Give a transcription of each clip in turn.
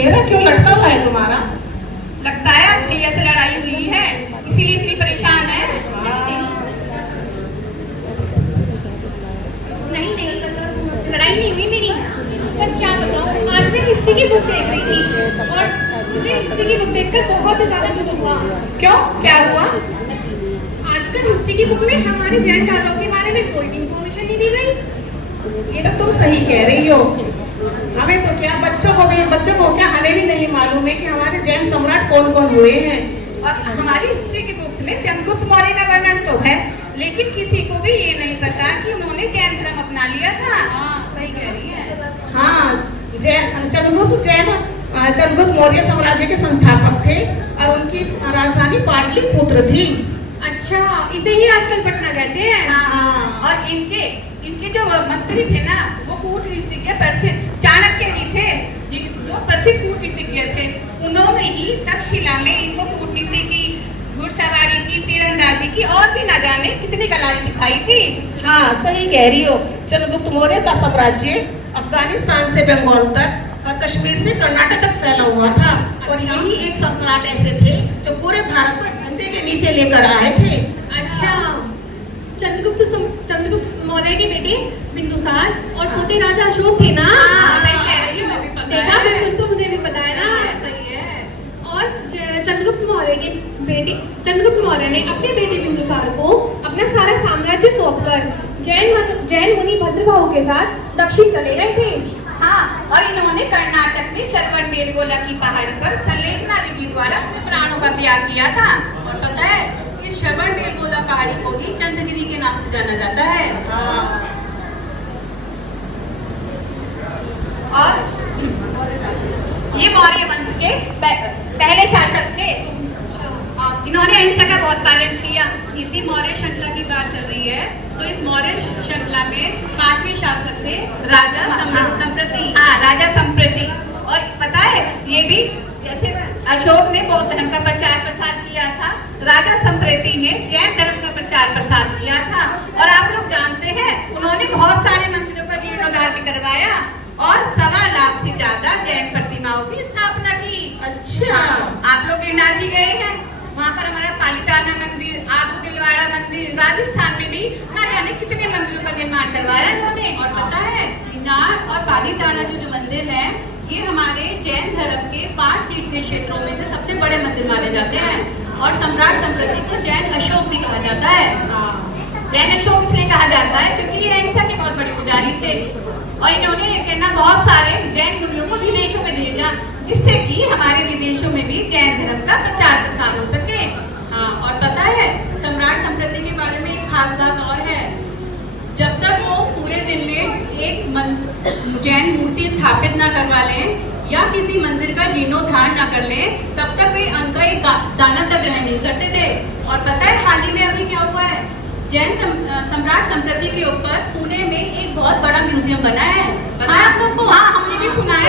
चेहरा क्यों लटका हुआ है तुम्हारा? लगता है भैया से लड़ाई हुई है, इसीलिए इतनी परेशान है। नहीं नहीं, लड़ाई नहीं हुई मेरी, पर क्या बताऊँ, आज मैं हिस्ट्री की बुक देख रही थी और मुझे हिस्ट्री की बुक देखकर बहुत ज्यादा दुख हुआ। क्यों, क्या हुआ? आजकल हिस्ट्री की बुक में हमारे जैन राजाओं के बारे में कोई भी इंफॉर्मेशन नहीं दी गई। ये तो तुम सही कह रही हो। हमें तो क्या, बच्चों को क्या, हमें भी नहीं मालूम है कि हमारे जैन सम्राट कौन कौन हुए हैं। और हमारी हिस्ट्री की बुक में चंद्रगुप्त मौर्य का वर्णन तो है, लेकिन किसी को भी ये नहीं पता कि उन्होंने जैन धर्म अपना लिया था। सही कह रही है। हाँ, चंद्रगुप्त मौर्य साम्राज्य के संस्थापक थे और उनकी राजधानी पाटलिपुत्र थी। अच्छा, इसे ही आजकल पटना कहते हैं। हाँ, और इनके जो मंत्री थे ना, वो कूटनीतिज्ञ चाणक्य जी थे, जो प्रसिद्ध कूटनीतिज्ञ थे। उन्होंने ही तक्षशिला में इनको कूटनीति की, घुड़सवारी की, तीरंदाजी की और भी न जाने कितनी कलाएं सिखाई थी। हाँ, सही कह रही हो। चंद्रगुप्त मौर्य का साम्राज्य अफगानिस्तान से बंगाल तक और कश्मीर से कर्नाटक तक फैला हुआ था। और यही एक सम्राट ऐसे थे जो पूरे भारत को झंडे के नीचे लेकर आए थे। अच्छा, चंद्रगुप्त मौर्य के बेटे बिंदुसार और छोटे राजा अशोक थे ना? सही कह रही हूँ, देखा, कुछ तो मुझे भी पता है ना। सही है। और चंद्रगुप्त मौर्य ने अपने बेटे बिंदुसार को अपना सारा साम्राज्य सौंपकर जैन मुनि भद्रभाव के साथ दक्षिण चले गए थे। हाँ, और इन्होंने कर्नाटक में श्रवण बेलगोला की पहाड़ पर सल्लेखना देवी द्वारा अपने प्राणों का त्याग किया था। और पता है, इस श्रवण बेलगोला पहाड़ी को ही चंद्रगिरी के नाम से जाना जाता है। और ये मौर्य वंश के पहले शासक थे। इन्होंने अहिंसा का बहुत पालन किया। इसी मौर्य श्रृंखला की बात चल रही है, तो इस मौर्य श्रृंखला में 5वें शासक थे राजा संप्रति। हाँ, राजा संप्रति। और पता है, ये भी जैसे अशोक ने बौद्ध धर्म का प्रचार प्रसार किया था, राजा संप्रति ने जैन धर्म का प्रचार प्रसार किया था। और आप लोग जानते हैं, उन्होंने बहुत सारे मंदिरों का जीर्णोद्धार भी करवाया और 1.25 लाख से ज्यादा जैन प्रतिमाओं की स्थापना की। अच्छा, आप लोग गिरनार जी गए हैं? वहाँ पर हमारा पालीताना मंदिर, आबू दिलवाड़ा मंदिर, राजस्थान में भी ना जाने कितने मंदिरों का निर्माण करवाया इन्होंने। और पता है, गिरनार और पालीताना जो मंदिर है, ये हमारे जैन धर्म के 5 तीर्थ क्षेत्रों में से सबसे बड़े मंदिर माने जाते हैं। और सम्राट संप्रति को जैन अशोक भी कहा जाता है। जैन अशोक इसलिए कहा जाता है क्योंकि ये अहिंसा के बहुत बड़े पुजारी थे और इन्होंने कहना बहुत सारे जैन गुरुओं को विदेशों में भेजा, जिससे कि हमारे विदेशों में भी जैन धर्म का प्रचार प्रसार हो सके। हाँ, और पता है, सम्राट संप्रति के बारे में एक खास बात और है। जब तक वो पूरे दिन में एक जैन मूर्ति स्थापित ना करवा लें या किसी मंदिर का जीर्णोद्धार ना कर लें, तब तक वे अन्न का एक दाना तक ग्रहण नहीं करते थे। और पता है, हाल ही में अभी क्या हुआ है, जैन सम्राट संप्रति के ऊपर पुणे में एक बहुत बड़ा म्यूजियम बना है। पता है आप लोग को? हाँ, हमने भी सुना है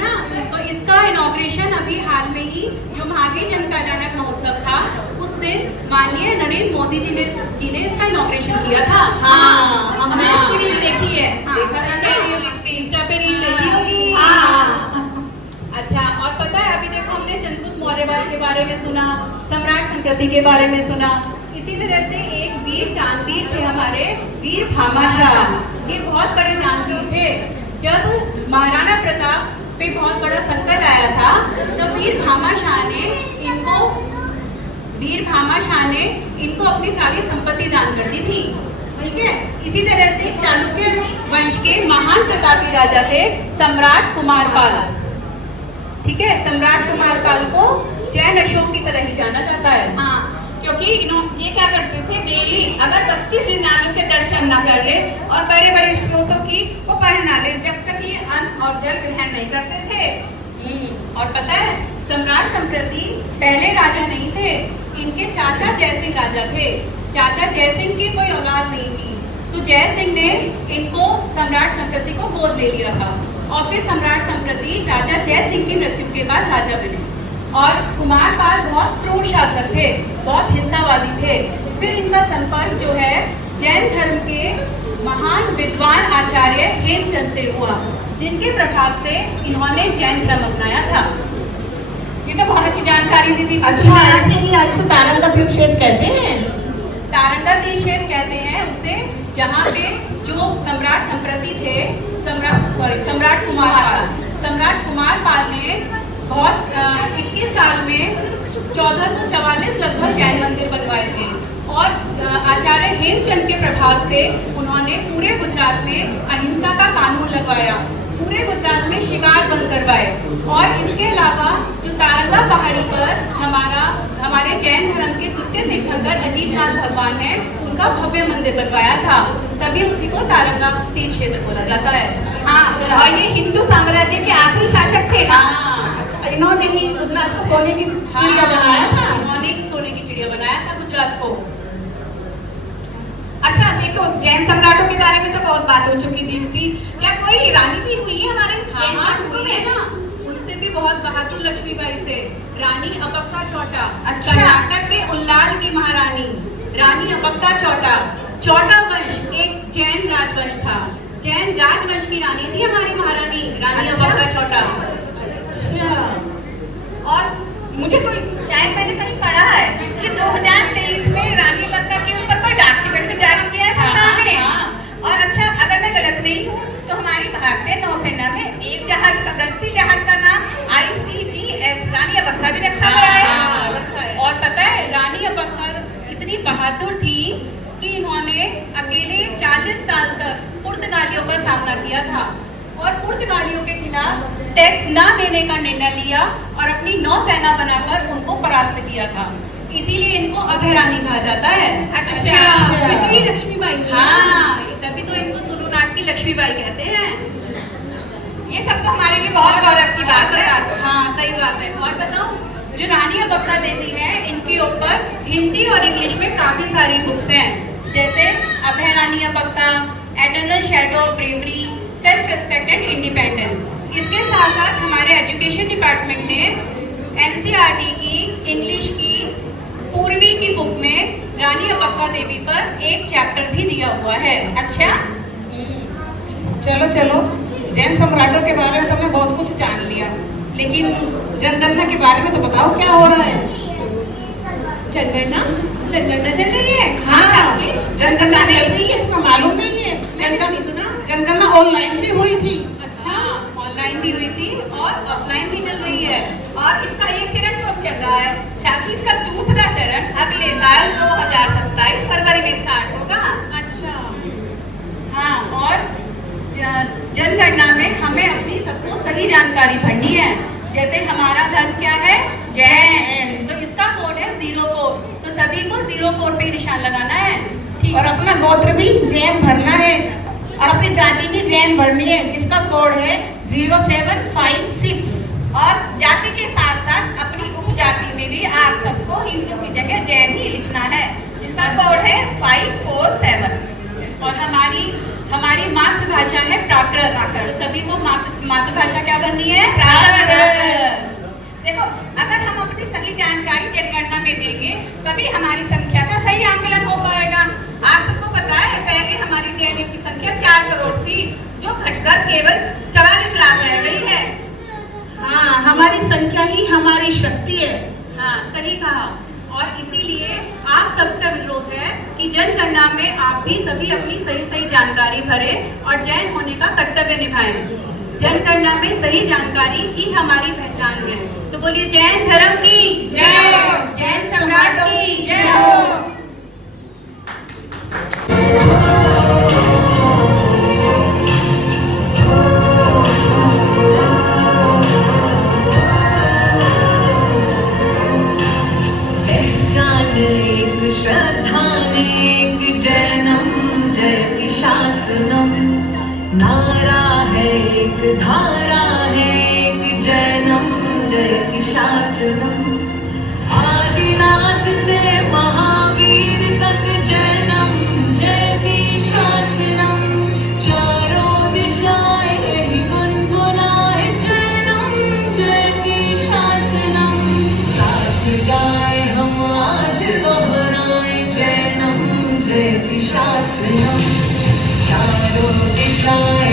ना। तो इसका इनॉग्रेशन अभी हाल में ही, जो महावीर जन कल्याणक महोत्सव था, उस दिन माननीय नरेंद्र मोदी जी ने इसका इनॉग्रेशन किया था। हाँ, हमने इसकी रील देखी है। देखा था ना, इंस्टा पे रील देखी होगी। अच्छा, और पता है, अभी देखो, हमने चंद्रगुप्त मौर्य के बारे में सुना, सम्राट संप्रति के बारे में सुना। इसी तरह से एक वीर दानवीर थे हमारे, वीर भामाशाह। ये बहुत बड़े दानवीर थे। जब महाराणा प्रताप पे बहुत बड़ा संकट आया था, तो वीर भामाशाह ने इनको अपनी सारी संपत्ति दान कर दी थी। ठीक है। इसी तरह से चालुक्य वंश के महान प्रतापी राजा थे सम्राट कुमारपाल। ठीक है, सम्राट कुमारपाल को जैन अशोक की तरह ही जाना जाता है। हाँ, क्योंकि ये क्या करते थे, डेली अगर 32 दिनालु के दर्शन न कर ले और बड़े बड़े स्रोतों की वो पढ़ ना ले, जब तक ये अन्न और जल ग्रहण नहीं करते थे। और पता है, सम्राट संप्रति पहले राजा नहीं थे, इनके चाचा जयसिंह राजा थे। चाचा जयसिंह की कोई औलाद नहीं थी, तो जयसिंह ने इनको सम्राट संप्रति को गोद ले लिया था। और फिर सम्राट संप्रति राजा जयसिंह की मृत्यु के बाद राजा बने। और कुमारपाल बहुत क्रूर शासक थे, बहुत हिंसावादी थे। फिर इनका संपर्क जो है जैन धर्म के महान विद्वान आचार्य हेमचंद से हुआ, जिनके प्रभाव से इन्होंने जैन धर्म अपनाया था। ये तो बहुत अच्छी जानकारी दी थी। अच्छा, ऐसे ही आज से तारंगा तीर्थ क्षेत्र कहते हैं। तारंगा तीर्थ क्षेत्र कहते हैं उसे, जहाँ पे जो सम्राट संप्रति थे, सम्राट कुमार पाल ने बहुत 21 साल में 1444 लगभग जैन मंदिर बनवाए थे। और आचार्य हेमचंद के प्रभाव से उन्होंने पूरे गुजरात में अहिंसा का कानून लगवाया, पूरे गुजरात में शिकार बंद करवाए। और इसके अलावा जो तारंगा पहाड़ी पर हमारे जैन धर्म के द्वितीय तीर्थंकर अजीतनाथ भगवान है, उनका भव्य मंदिर बनवाया था, तभी उसी को तारंगा तीर्थ क्षेत्र बोला जाता है। हाँ, और ये हिंदू साम्राज्य के आखिरी शासक थे ना। अच्छा, इन्होंने ही गुजरात को सोने की चिड़िया बनाया था। इन्होंने सोने की चिड़िया बनाया था गुजरात को। अच्छा देखो, जैन सम्राटों के बारे में तो बहुत बात हो चुकी थी। क्या कोई रानी भी हुई है हमारे जैन शासक हुई है ना, उनसे भी बहुत बहादुर लक्ष्मीबाई से, रानी अबक्का चौटा। अच्छा। कर्नाटक के उल्लाल की महारानी रानी अबक्का चौटा। चौटा वंश एक जैन राजवंश था, जैन राजवंश की रानी थी हमारी महारानी रानी अबक्का चौटा। अच्छा, और मुझे तो शायद मैंने कहीं पढ़ा है कि 2023 में रानी अबक्का के ऊपर कोई डाक टिकट भी जारी किया है सरकार ने। और अच्छा, अगर मैं गलत नहीं हूँ तो हमारी भारतीय नौसेना में एक जहाज का गश्ती जहाज का नाम ICGS रानी अबक्का भी रखा गया है। और पता है रानी अबक्का इतनी बहादुर थी कि इन्होंने अकेले 40 साल तक पुर्तगालियों का सामना किया था, और पुर्तगालियों के खिलाफ टैक्स न देने का निर्णय लिया और अपनी नौसेना बनाकर उनको परास्त किया था। इसीलिए इनको अभय रानी कहा जाता है। अच्छा, फिर तो ये लक्ष्मीबाई है। हाँ, तभी तो इनको तुलुनाट की लक्ष्मीबाई कहते हैं। ये सब तो हमारे लिए बहुत गौरव की बात है। हाँ, सही बात है। और बताओ, जो रानी अबक्का देवी है, इनके ऊपर हिंदी और इंग्लिश में काफी सारी बुक्स हैं, जैसे Abhaya Rani Abbakka, eternal shadow of bravery, self respect and independence. इसके साथ साथ हमारे एजुकेशन डिपार्टमेंट ने NCERT की इंग्लिश की पूर्वी की बुक में रानी अबक्का देवी पर एक चैप्टर भी दिया हुआ है। अच्छा, चलो चलो, जैन सम्राटों के बारे में तुमने बहुत कुछ जान लिया, लेकिन जनगणना के बारे में तो बताओ, क्या हो रहा है? जनगणना चल रही है। हाँ, जनगणना चल रही है, इसका मालूम नहीं है। जनगणना ऑनलाइन भी हुई थी। अच्छा, ऑनलाइन भी हुई थी और ऑफलाइन भी चल रही है। और इसका एक चरण तो चल रहा है, साथ इसका दूसरा चरण अगले साल 2027 फरवरी में स्टार्ट होगा। अच्छा, हाँ, और जनगणना में हमें अपनी सबको सही जानकारी भरनी है। जैसे हमारा धर्म क्या है? जैन। तो इसका कोड है 04, तो सभी को 04 पे निशान लगाना है। ठीक। और अपना गोत्र भी जैन भरना है, और अपनी जाति भी जैन भरनी है, जिसका कोड है 0756। और जाति के साथ साथ अपनी उपजाति में भी आप सबको हिंदू की जगह जैन ही लिखना है, जिसका कोड है 547। और हमारी मातृभाषा है प्राकृत। तो सभी को मातृभाषा क्या बननी है? प्राकृत। देखो, अगर हम अपनी सही जानकारी जनगणना में देंगे तभी हमारी संख्या का सही आकलन हो पाएगा। आप सबको पता है, पहले हमारी जैनों की संख्या 4 करोड़ थी, जो घटकर केवल 44 लाख रह गई है। हाँ, हमारी संख्या ही हमारी शक्ति है। हाँ, सही कहा। और इसीलिए आप सबसे अनुरोध है कि जनगणना में आप भी सभी अपनी सही जानकारी भरें और जैन होने का कर्तव्य निभाएं। जनगणना में सही जानकारी ही हमारी पहचान है। तो बोलिए जैन धर्म की जय हो, जैन सम्राटों की जय हो। श्रद्धा एक जैनम जयति शासनम, नारा है एक धारा है एक जैनम जयति शासनम, आदिनाथ से महावीर तक जैनम जयति शासनम, चारों दिशाएं यही गुनगुनाए जैनम जयति शासनम, साथ गाए हम आज दोहराए जैनम जयति शासनम। दिशाएं